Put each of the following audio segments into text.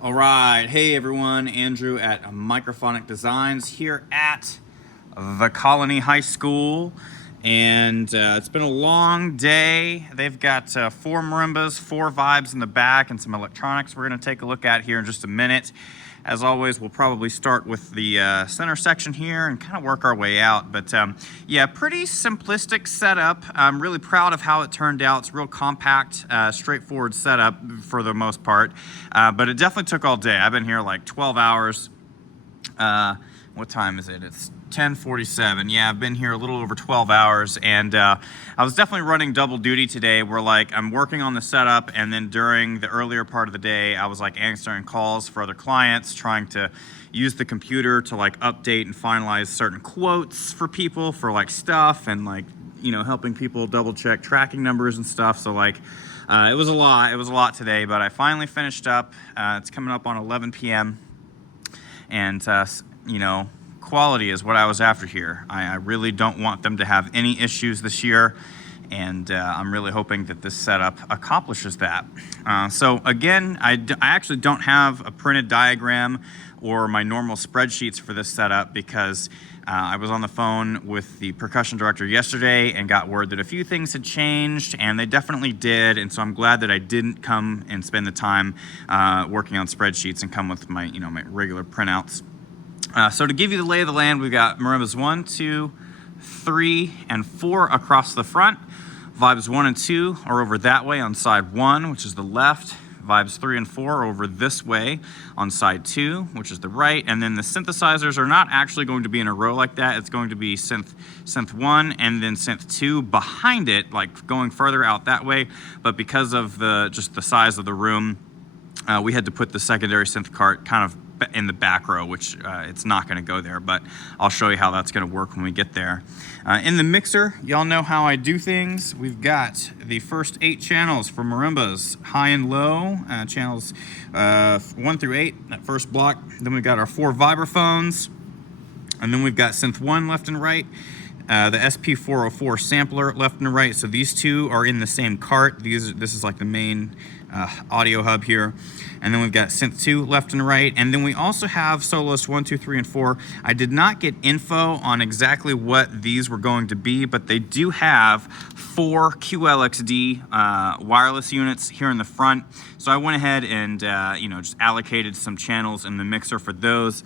All right, hey everyone, Andrew at Microphonic Designs here at the Colony High School, and it's been a long day. They've got 4 marimbas, 4 vibes in the back, and some electronics we're going to take a look at here in just a minute. As always, we'll probably start with the center section here and kind of work our way out. But yeah, pretty simplistic setup. I'm really proud of how it turned out. It's real compact, straightforward setup for the most part. But it definitely took all day. I've been here like 12 hours. What time is it? It's 10:47. Yeah, I've been here a little over 12 hours, and I was definitely running double duty today where like I'm working on the setup, and then during the earlier part of the day I was like answering calls for other clients, trying to use the computer to like update and finalize certain quotes for people for like stuff, and like, you know, helping people double check tracking numbers and stuff. So like it was a lot today, but I finally finished up. It's coming up on 11 p.m. and you know, quality is what I was after here. I really don't want them to have any issues this year, and I'm really hoping that this setup accomplishes that. So again, I actually don't have a printed diagram or my normal spreadsheets for this setup because I was on the phone with the percussion director yesterday and got word that a few things had changed, and they definitely did, and so I'm glad that I didn't come and spend the time working on spreadsheets and come with my, you know, my regular printouts. So to give you the lay of the land, we've got marimbas 1, 2, 3, and 4 across the front. Vibes 1 and 2 are over that way on side 1, which is the left. Vibes 3 and 4 are over this way on side 2, which is the right. And then the synthesizers are not actually going to be in a row like that. It's going to be synth 1 and then synth 2 behind it, like going further out that way. But because of just the size of the room, we had to put the secondary synth cart kind of in the back row, which it's not going to go there, but I'll show you how that's going to work when we get there. In the mixer, y'all know how I do things. We've got the first 8 channels for marimbas, high and low, channels 1 through 8, that first block. Then we've got our 4 vibraphones, and then we've got synth 1 left and right, the SP404 sampler left and right. So these 2 are in the same cart. This is like the main audio hub here. And then we've got synth 2 left and right. And then we also have soloist 1, 2, 3, and 4. I did not get info on exactly what these were going to be, but they do have 4 QLXD wireless units here in the front. So I went ahead and you know, just allocated some channels in the mixer for those.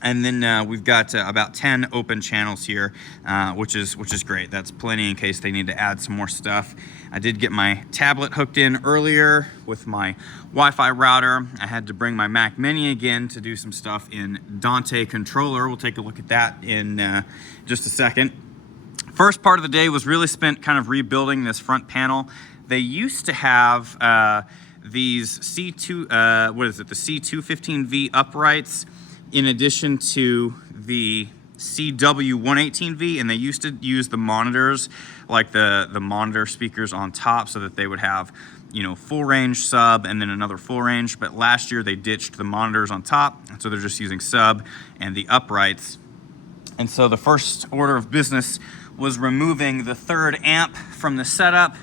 And then we've got about 10 open channels here, which is great. That's plenty in case they need to add some more stuff. I did get my tablet hooked in earlier with my Wi-Fi router. I had to bring my Mac Mini again to do some stuff in Dante Controller. We'll take a look at that in just a second. First part of the day was really spent kind of rebuilding this front panel. They used to have these C2, what is it, the C215V uprights, in addition to the CW118V, and they used to use the monitors, like the monitor speakers on top, so that they would have, you know, full range sub and then another full range. But last year they ditched the monitors on top, so they're just using sub and the uprights. And so the first order of business was removing the 3rd amp from the setup.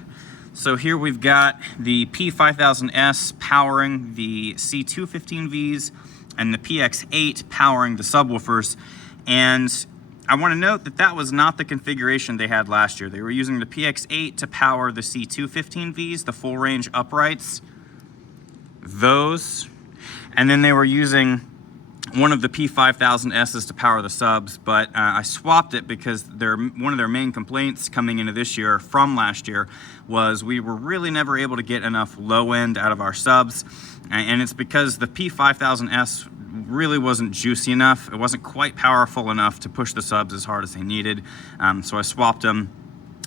So here we've got the P5000S powering the C215Vs and the PX8 powering the subwoofers. And I want to note that that was not the configuration they had last year. They were using the PX8 to power the C215Vs, the full range uprights, those, and then they were using one of the P5000Ss to power the subs, but I swapped it because one of their main complaints coming into this year from last year was we were really never able to get enough low end out of our subs, and it's because the P5000S really wasn't juicy enough. It wasn't quite powerful enough to push the subs as hard as they needed, so I swapped them.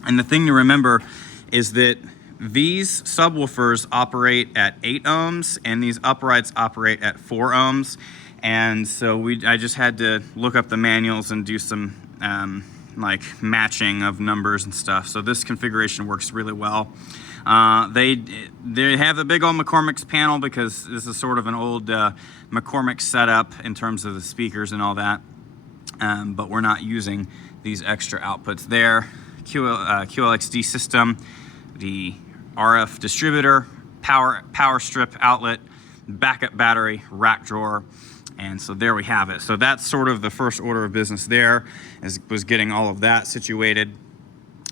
And the thing to remember is that these subwoofers operate at 8 ohms and these uprights operate at 4 ohms. And so I just had to look up the manuals and do some like matching of numbers and stuff. So this configuration works really well. They have a big old McCormick's panel because this is sort of an old McCormick setup in terms of the speakers and all that. But we're not using these extra outputs there. QLXD system, the RF distributor, power strip outlet, backup battery, rack drawer. And so there we have it. So that's sort of the first order of business there, was getting all of that situated.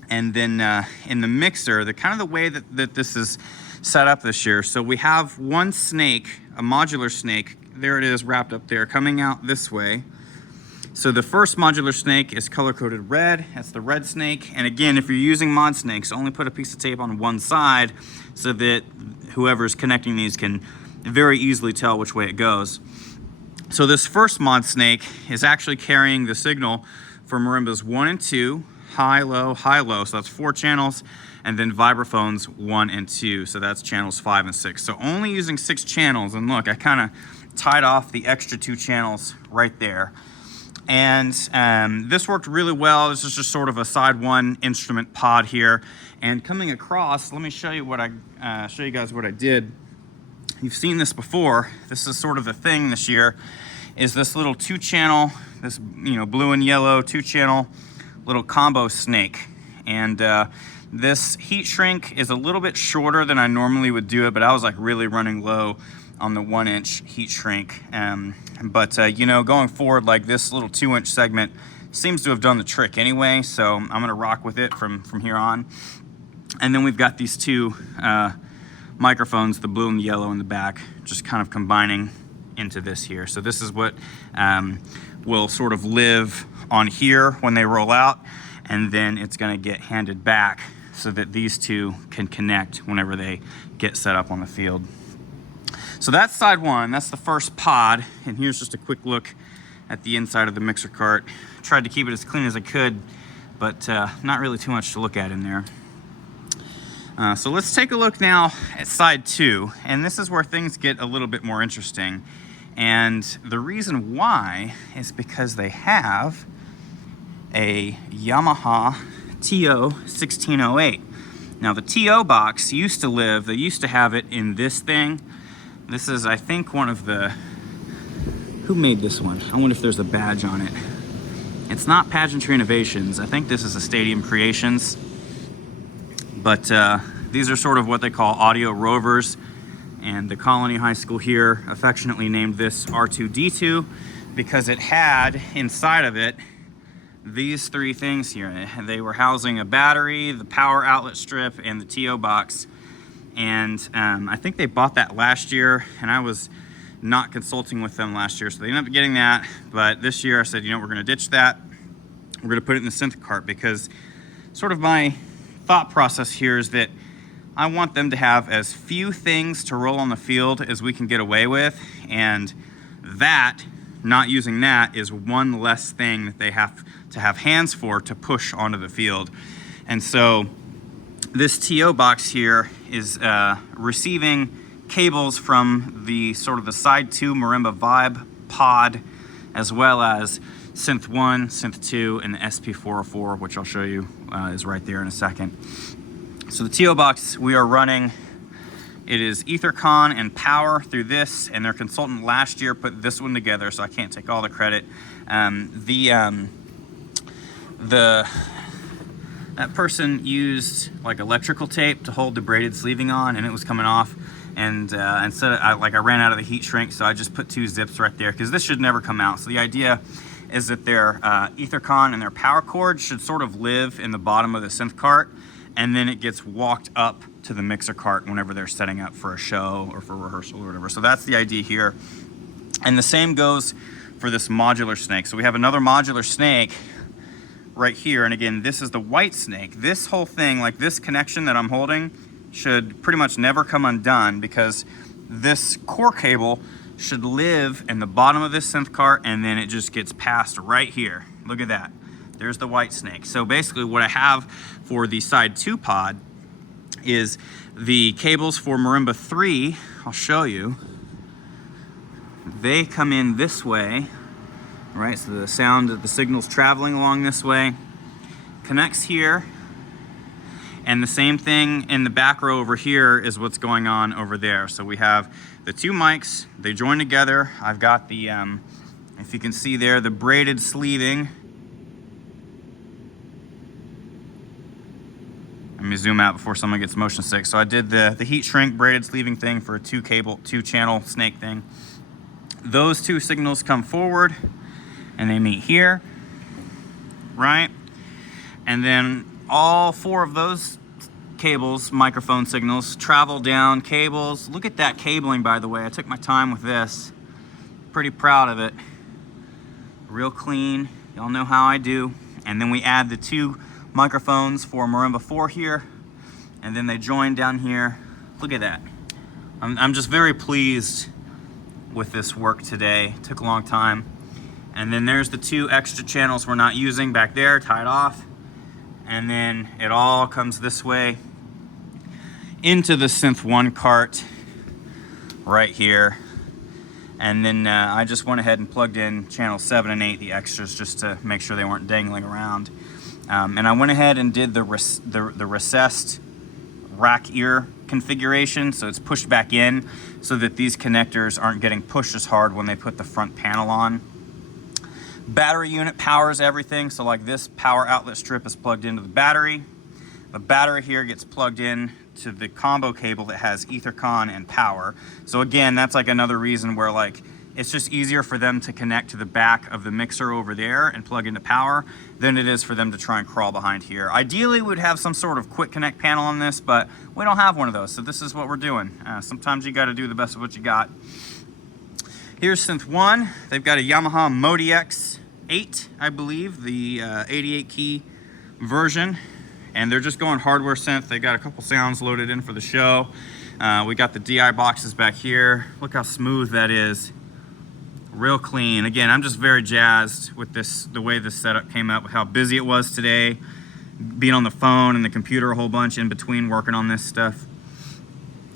And then in the mixer, the kind of the way that this is set up this year. So we have one snake, a modular snake, there it is wrapped up there, coming out this way. So the first modular snake is color-coded red. That's the red snake. And again, if you're using mod snakes, only put a piece of tape on one side so that whoever's connecting these can very easily tell which way it goes. So this first mod snake is actually carrying the signal for marimbas 1 and 2, high, low, high, low. So that's 4 channels. And then vibraphones 1 and 2. So that's channels 5 and 6. So only using 6 channels. And look, I kind of tied off the extra 2 channels right there. And this worked really well. This is just sort of a side 1 instrument pod here. And coming across, let me show you what show you guys what I did. You've seen this before. This is sort of the thing this year, is this little 2-channel, this blue and yellow 2-channel little combo snake. And this heat shrink is a little bit shorter than I normally would do it, but I was like really running low on the 1-inch heat shrink. But going forward, like this little 2-inch segment seems to have done the trick anyway, so I'm gonna rock with it from here on. And then we've got these 2 microphones, the blue and the yellow in the back, just kind of combining into this here. So this is what will sort of live on here when they roll out, and then it's gonna get handed back so that these 2 can connect whenever they get set up on the field. So that's side 1, that's the first pod, and here's just a quick look at the inside of the mixer cart. Tried to keep it as clean as I could, but not really too much to look at in there. So let's take a look now at side 2, and this is where things get a little bit more interesting. And the reason why is because they have a Yamaha TO 1608. Now the TO box they used to have it in this thing. This is, I think, one of the, who made this one? I wonder if there's a badge on it. It's not Pageantry Innovations. I think this is a Stadium Creations. But these are sort of what they call audio rovers. And the Colony High School here affectionately named this R2D2 because it had inside of it these 3 things here. They were housing a battery, the power outlet strip, and the TO box. And I think they bought that last year, and I was not consulting with them last year, so they ended up getting that. But this year I said, we're going to ditch that. We're going to put it in the synth cart, because sort of my thought process here is that I want them to have as few things to roll on the field as we can get away with, and that, not using that, is one less thing that they have to have hands for to push onto the field. And so this TO box here is receiving cables from the sort of the side 2 marimba vibe pod, as well as synth 1, synth 2, and the SP404, which I'll show you is right there in a second. So the TO box we are running, it is Ethercon and power through this, and their consultant last year put this one together, so I can't take all the credit. That person used like electrical tape to hold the braided sleeving on, and it was coming off. And instead, I ran out of the heat shrink, so I just put 2 zips right there, because this should never come out. So the idea is that their Ethercon and their power cord should sort of live in the bottom of the synth cart, and then it gets walked up to the mixer cart whenever they're setting up for a show or for rehearsal or whatever. So that's the idea here. And the same goes for this modular snake. So we have another modular snake right here, and again, this is the white snake. This whole thing, like this connection that I'm holding, should pretty much never come undone, because this core cable should live in the bottom of this synth cart, and then it just gets passed right here. Look at that. There's the white snake. So basically what I have for the side 2 pod is the cables for marimba 3. I'll show you. They come in this way, right? So the sound of the signal's traveling along this way, connects here, and the same thing in the back row over here is what's going on over there. So we have the 2 mics, they join together. I've got the, if you can see there, the braided sleeving. me zoom out before someone gets motion sick. So I did the heat shrink braided sleeving thing for a two channel snake thing. Those two signals come forward and they meet here, right? And then all four of those cables, microphone signals, travel down cables. Look at that cabling, by the way. I took my time with this. Pretty proud of it. Real clean. Y'all know how I do. And then we add the two microphones for marimba 4 here, and then they join down here. Look at that. I'm just very pleased with this work today. Took a long time. And then there's the two extra channels we're not using back there, tied off. And then it all comes this way into the Synth 1 cart right here. And then I just went ahead and plugged in channel 7 and 8, the extras, just to make sure they weren't dangling around. And I went ahead and did the recessed rack ear configuration, so it's pushed back in so that these connectors aren't getting pushed as hard when they put the front panel on. Battery unit powers everything, so like this power outlet strip is plugged into the battery. The battery here gets plugged in to the combo cable that has Ethercon and power. So again, that's like another reason where like it's just easier for them to connect to the back of the mixer over there and plug into power than it is for them to try and crawl behind here. Ideally, we'd have some sort of quick connect panel on this, but we don't have one of those, so this is what we're doing. Sometimes you gotta do the best of what you got. Here's Synth 1. They've got a Yamaha Modi X8, I believe, the 88 key version. And they're just going hardware synth. They got a couple sounds loaded in for the show. We got the DI boxes back here. Look how smooth that is. Real clean. Again, I'm just very jazzed with this, the way this setup came up, with how busy it was today, being on the phone and the computer a whole bunch in between working on this stuff.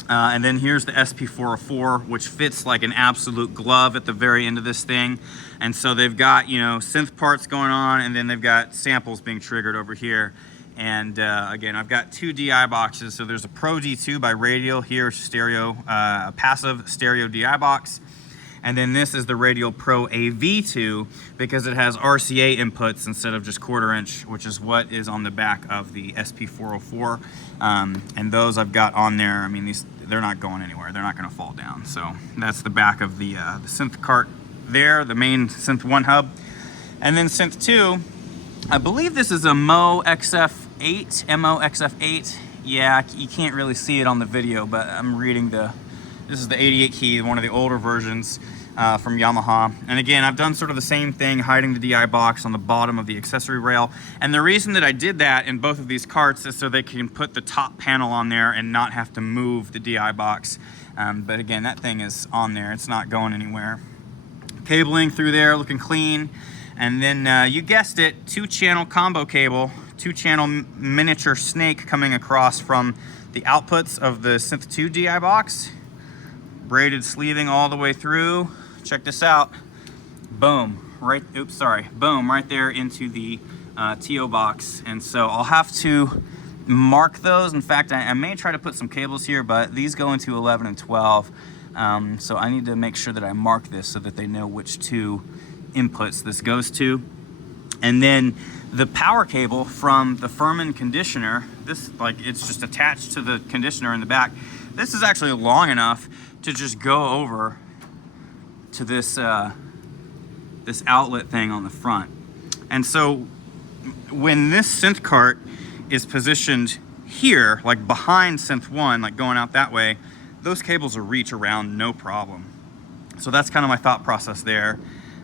And then here's the SP404, which fits like an absolute glove at the very end of this thing. And so they've got, you know, synth parts going on, and then they've got samples being triggered over here. And again, I've got two DI boxes. So there's a Pro D2 by Radial here, stereo, passive stereo DI box. And then this is the Radial Pro AV2 because it has RCA inputs instead of just 1/4 inch, which is what is on the back of the SP404. And those I've got on there. I mean, they're not going anywhere. They're not going to fall down. So that's the back of the synth cart there, the main Synth 1 hub. And then Synth 2, I believe this is a MO XF8. Yeah, you can't really see it on the video, but I'm reading this is the 88 key, one of the older versions from Yamaha. And again, I've done sort of the same thing, hiding the DI box on the bottom of the accessory rail. And the reason that I did that in both of these carts is so they can put the top panel on there and not have to move the DI box. But again, that thing is on there. It's not going anywhere. Cabling through there, looking clean. And then you guessed it, 2-channel combo cable, 2-channel miniature snake coming across from the outputs of the Synth 2 DI box. Braided sleeving all the way through. Check this out. Boom, boom, right there into the TO box. And so I'll have to mark those. In fact, I may try to put some cables here, but these go into 11 and 12. So I need to make sure that I mark this so that they know which two inputs this goes to. And then the power cable from the Furman conditioner, this, like, it's just attached to the conditioner in the back. This is actually long enough to just go over to this this outlet thing on the front. And so when this synth cart is positioned here, like behind Synth 1, like going out that way, those cables will reach around no problem. So that's kind of my thought process there.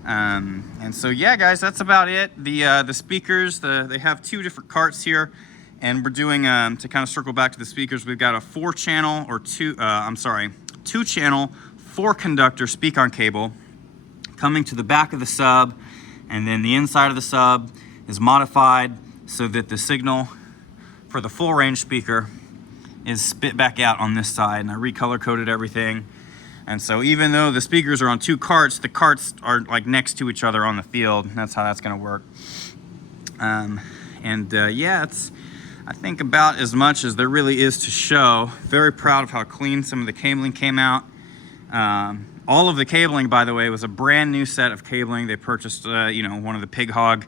And so yeah, guys, that's about it. The speakers, they have two different carts here, and we're doing to kind of circle back to the speakers, we've got a 4-channel or 2-channel 4-conductor speak-on cable coming to the back of the sub, and then the inside of the sub is modified so that the signal for the full range speaker is spit back out on this side, and I recolor coded everything. And so even though the speakers are on 2 carts, the carts are like next to each other on the field. That's how that's gonna work. Yeah, it's, I think, about as much as there really is to show. Very proud of how clean some of the cabling came out. All of the cabling, by the way, was a brand new set of cabling. They purchased, you know, one of the Pig Hog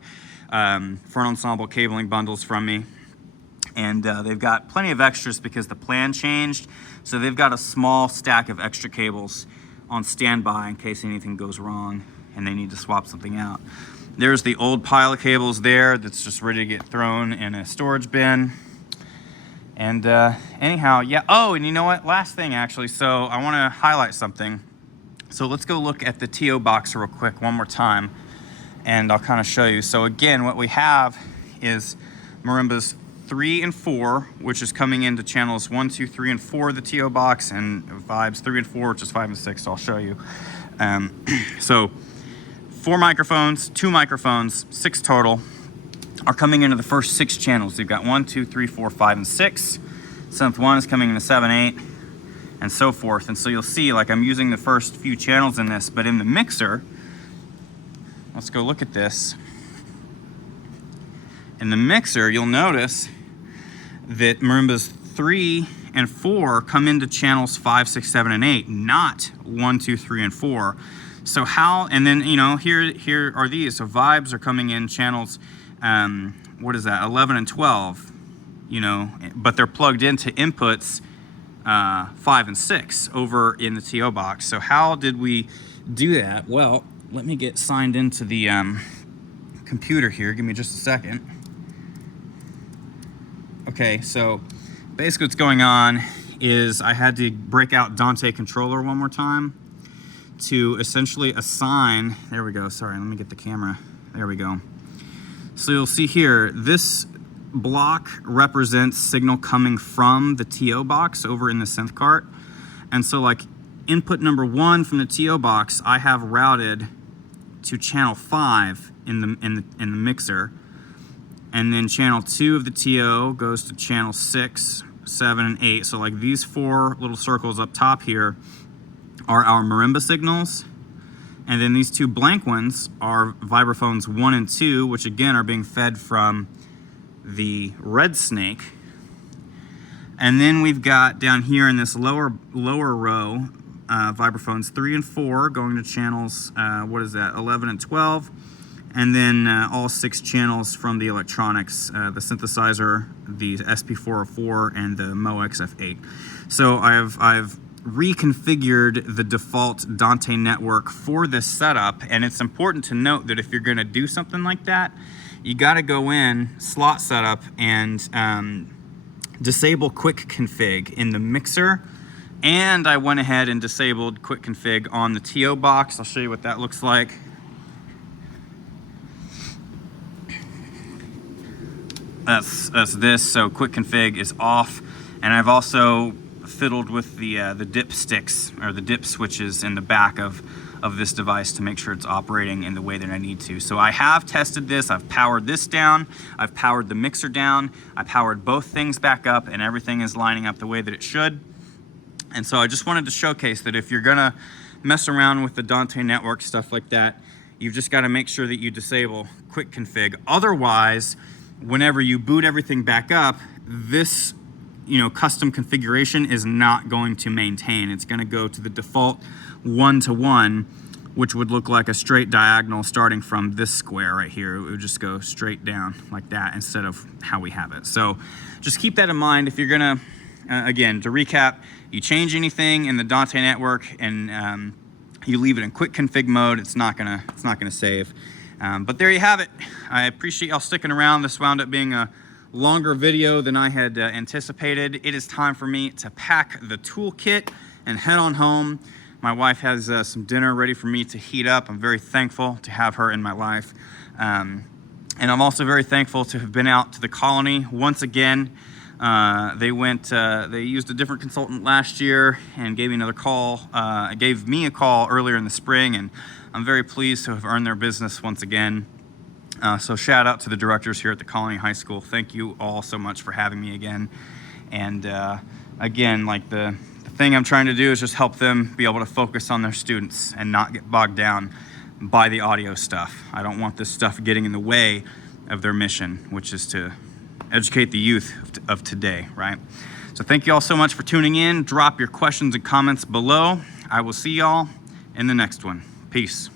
front ensemble cabling bundles from me. And they've got plenty of extras because the plan changed. So they've got a small stack of extra cables on standby in case anything goes wrong and they need to swap something out. There's the old pile of cables there that's just ready to get thrown in a storage bin. And anyhow, yeah, oh, and you know what? Last thing, actually, so I want to highlight something. So let's go look at the TO box real quick one more time, and I'll kind of show you. So again, what we have is marimbas 3 and 4, which is coming into channels 1, 2, 3, and 4 of the TO box, and vibes 3 and 4, which is 5 and 6, so I'll show you. So 4 microphones, 2 microphones, 6 total, are coming into the first 6 channels. You've got 1, 2, 3, 4, 5, and 6. 7th one is coming into 7, 8, and so forth. And so you'll see, like, I'm using the first few channels in this, but in the mixer, let's go look at this. In the mixer, you'll notice that marimbas 3 and 4 come into channels 5, 6, 7, and 8, not 1, 2, 3, and 4. So how, and then, you know, here are these. So vibes are coming in channels, what is that, 11 and 12, you know, but they're plugged into inputs 5 and 6 over in the TO box. So how did we do that? Well, let me get signed into the computer here. Give me just a second. Okay, so basically what's going on is I had to break out Dante Controller one more time to essentially assign, there we go, sorry, let me get the camera, there we go. So you'll see here, this block represents signal coming from the TO box over in the synth cart. And so like input number 1 from the TO box, I have routed to channel 5 in the mixer. And then channel 2 of the TO goes to channel 6, 7, and 8. So like these 4 little circles up top here are our marimba signals. And then these 2 blank ones are vibraphones 1 and 2, which again are being fed from the red snake. And then we've got down here in this lower row, vibraphones 3 and 4 going to channels, what is that, 11 and 12. And then all 6 channels from the electronics, the synthesizer, the SP404, and the Mo XF8. So I've reconfigured the default Dante network for this setup, and it's important to note that if you're going to do something like that, you got to go in slot setup and disable quick config in the mixer. And I went ahead and disabled quick config on the TO box. I'll show you what that looks like. That's this, so quick config is off. And I've also fiddled with the dip sticks, or the dip switches in the back of this device to make sure it's operating in the way that I need to. So I have tested this, I've powered this down, I've powered the mixer down, I powered both things back up, and everything is lining up the way that it should. And so I just wanted to showcase that if you're gonna mess around with the Dante network, stuff like that, you've just gotta make sure that you disable quick config. Otherwise, whenever you boot everything back up, this custom configuration is not going to maintain. It's going to go to the default 1-to-1, which would look like a straight diagonal starting from this square right here. It would just go straight down like that instead of how we have it. So just keep that in mind. If you're going to, again, to recap, you change anything in the Dante network and you leave it in quick config mode, it's not gonna save. But there you have it. I appreciate y'all sticking around. This wound up being a longer video than I had anticipated. It is time for me to pack the toolkit and head on home. My wife has some dinner ready for me to heat up. I'm very thankful to have her in my life. And I'm also very thankful to have been out to the colony once again. They used a different consultant last year and gave me another call. Gave me a call earlier in the spring, and I'm very pleased to have earned their business once again. So shout out to the directors here at the Colony High School. Thank you all so much for having me again. And again, like the thing I'm trying to do is just help them be able to focus on their students and not get bogged down by the audio stuff. I don't want this stuff getting in the way of their mission, which is to educate the youth of today, right? So thank you all so much for tuning in. Drop your questions and comments below. I will see y'all in the next one. Peace.